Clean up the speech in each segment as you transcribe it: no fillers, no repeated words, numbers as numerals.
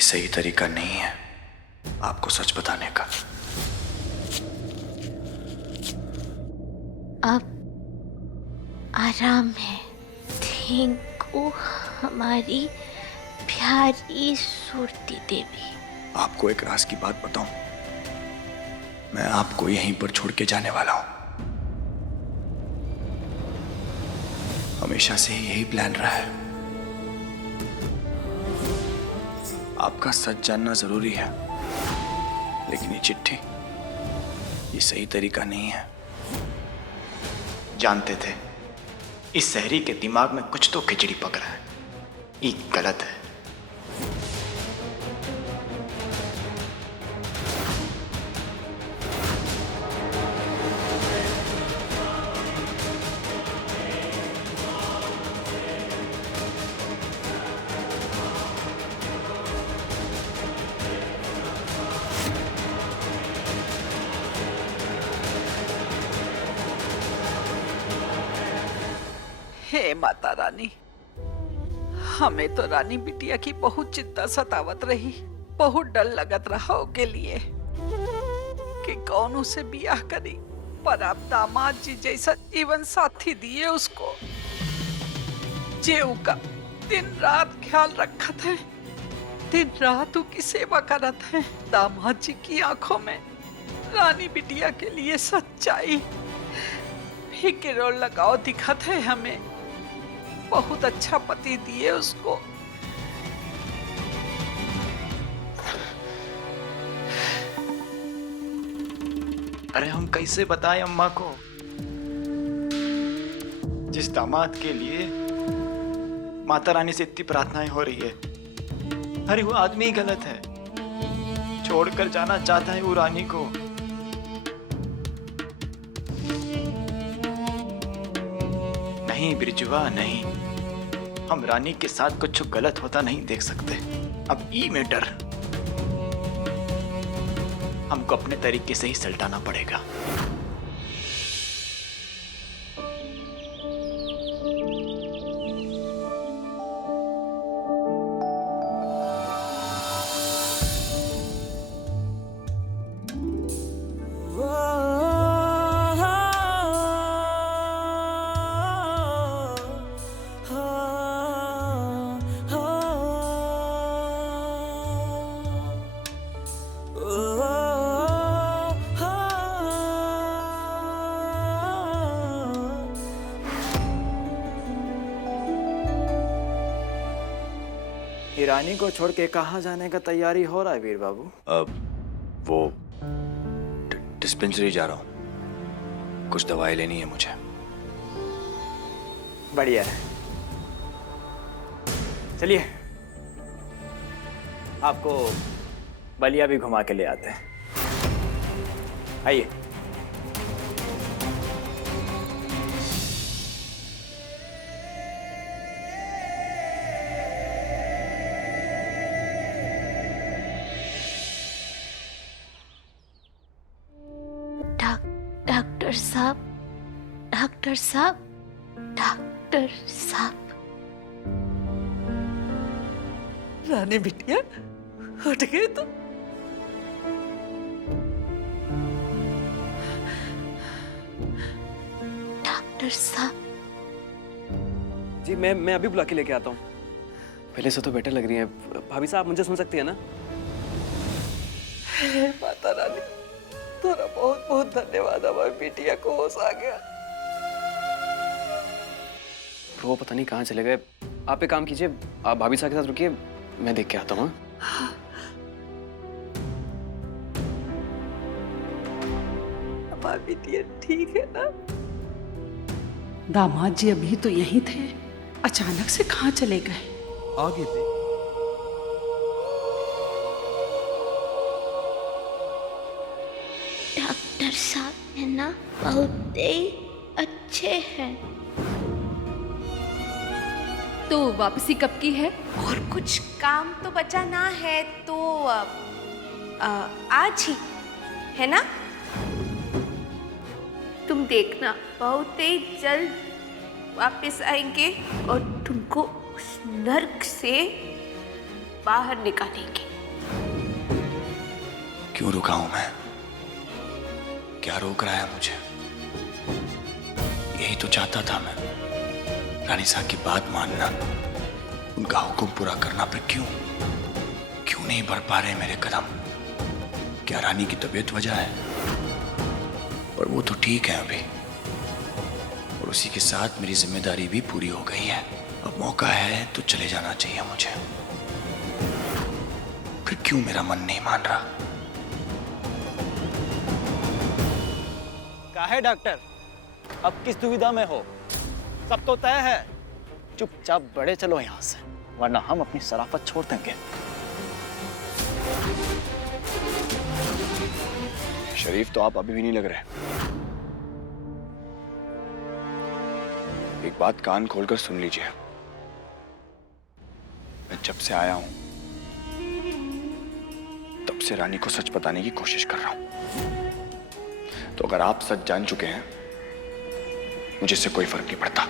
ये सही तरीका नहीं है आपको सच बताने का। अब आराम है। थैंक यू हमारी प्यारी सुरती देवी। आपको एक राज की बात बताऊं, मैं आपको यहीं पर छोड़ के जाने वाला हूं। हमेशा से ही यही प्लान रहा है। आपका सच जानना जरूरी है, लेकिन ये चिट्ठी, ये सही तरीका नहीं है। जानते थे इस शहरी के दिमाग में कुछ तो खिचड़ी पक रहा है, ये गलत है। हे माता रानी, हमें तो रानी बिटिया की बहुत चिंता सतावत रही। बहुत डर लगत रहा के लिए कि कौन उसे बियाह करी, पर अब दामाद जी जैसा जीवन साथी दिए उसको, जेऊ का दिन रात ख्याल रखत है, दिन रात की सेवा करत है। दामाद जी की आंखों में रानी बिटिया के लिए सच्चाई फिक्र और लगाव दिखत है। हमें बहुत अच्छा पति दिए उसको। अरे हम कैसे बताएं अम्मा को, जिस दामाद के लिए माता रानी से इतनी प्रार्थनाएं हो रही है। अरे वो आदमी ही गलत है, छोड़कर जाना चाहता है वो रानी को। नहीं बिरजुआ नहीं, हम रानी के साथ कुछ गलत होता नहीं देख सकते। अब ई मैटर हमको अपने तरीके से ही सलटाना पड़ेगा। रानी को छोड़ के कहाँ जाने का तैयारी हो रहा है वीर बाबू? अब वो डिस्पेंसरी जा रहा हूँ, कुछ दवाई लेनी है मुझे। बढ़िया है, चलिए आपको बलिया भी घुमा के ले आते हैं। आइए। डॉक्टर साहब, डॉक्टर साहब, डॉक्टर साहब। रानी बिटिया उठ गए तुम? डॉक्टर साहब। जी मैं अभी बुला के लेके आता हूँ। पहले से तो बेटर लग रही है। भाभी साहब मुझे सुन सकती है ना? हे माता रानी, तेरा बहुत बहुत धन्यवाद, हमारी बिटिया को होश आ गया। वो पता नहीं कहाँ चले गए। आप एक काम कीजिए, आप भाभी साहब के साथ रुकिए, मैं देख के आता हूँ। हमारी बिटिया ठीक है ना? दामाद जी अभी तो यहीं थे, अचानक से कहाँ चले गए? आगे थे। डॉक्टर साहब है ना, बहुत ही अच्छे हैं। तो वापसी कब की है? और कुछ काम तो बचा ना है तो आज ही है ना? तुम देखना बहुत ही जल्द वापस आएंगे और तुमको उस नर्क से बाहर निकालेंगे। क्यों रुका हूं मैं? क्या रोक रहा है मुझे? यही तो चाहता था मैं, रानी साहब की बात मानना, उनका हुक्म पूरा करना। पर क्यों नहीं बढ़ पा रहे मेरे कदम? क्या रानी की तबीयत वजह है? और वो तो ठीक है अभी, और उसी के साथ मेरी जिम्मेदारी भी पूरी हो गई है। अब मौका है तो चले जाना चाहिए मुझे। फिर क्यों मेरा मन नहीं मान रहा? काहे डॉक्टर, अब किस दुविधा में हो? सब तो तय है। चुपचाप बड़े चलो यहाँ से, वरना हम अपनी शराफत छोड़ देंगे। शरीफ तो आप अभी भी नहीं लग रहे। एक बात कान खोलकर सुन लीजिए। मैं जब से आया हूं तब से रानी को सच बताने की कोशिश कर रहा हूं। तो अगर आप सच जान चुके हैं, मुझे इससे कोई फर्क नहीं पड़ता।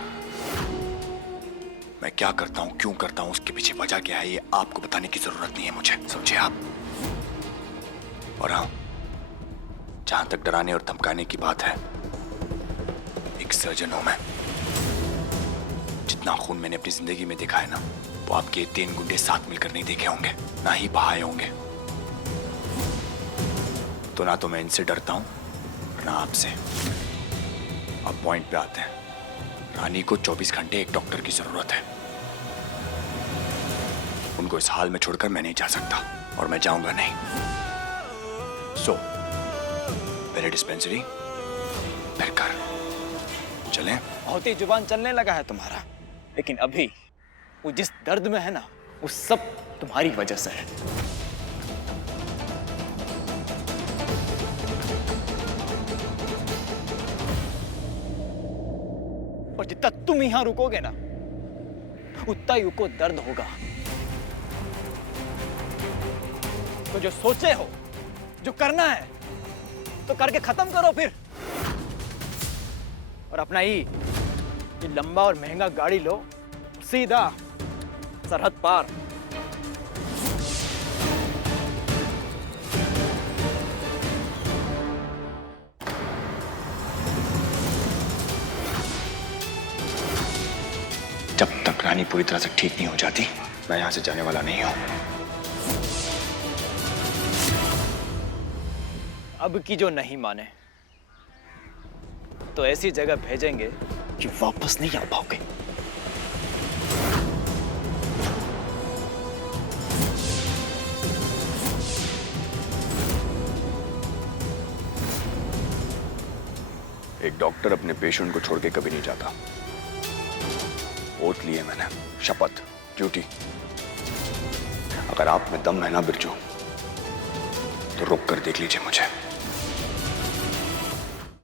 मैं क्या करता हूं, क्यों करता हूं, उसके पीछे वजह क्या है, ये आपको बताने की जरूरत नहीं है मुझे, समझे आप? और हाँ, जहां तक डराने और धमकाने की बात है, एक सर्जन हूं मैं। जितना खून मैंने अपनी जिंदगी में देखा है ना, वो आपके 3 गुंडे साथ मिलकर नहीं देखे होंगे, ना ही बहाए होंगे। तो ना तो मैं इनसे डरता हूं, ना आपसे। अब पॉइंट पे आते हैं। रानी को 24 घंटे एक डॉक्टर की जरूरत है। उनको इस हाल में छोड़कर मैं नहीं जा सकता, और मैं जाऊंगा नहीं। सो पहले डिस्पेंसरी, फिर घर। चलें? बहुत ही जुबान चलने लगा है तुम्हारा, लेकिन अभी वो जिस दर्द में है ना, वो सब तुम्हारी वजह से है। और जितना तुम यहां रुकोगे ना, उतना ही उनको दर्द होगा। तो जो सोचे हो, जो करना है, तो करके खत्म करो फिर। और अपना ये लंबा और महंगा गाड़ी लो, सीधा सरहद पार। जब तक रानी पूरी तरह से ठीक नहीं हो जाती, मैं यहां से जाने वाला नहीं हूं। अब की जो नहीं माने, तो ऐसी जगह भेजेंगे कि वापस नहीं आ पाओगे। एक डॉक्टर अपने पेशेंट को छोड़ के कभी नहीं जाता। ओथ लिए मैंने, शपथ, ड्यूटी। अगर आप में दम है ना बिरजू, तो रुक कर देख लीजिए मुझे।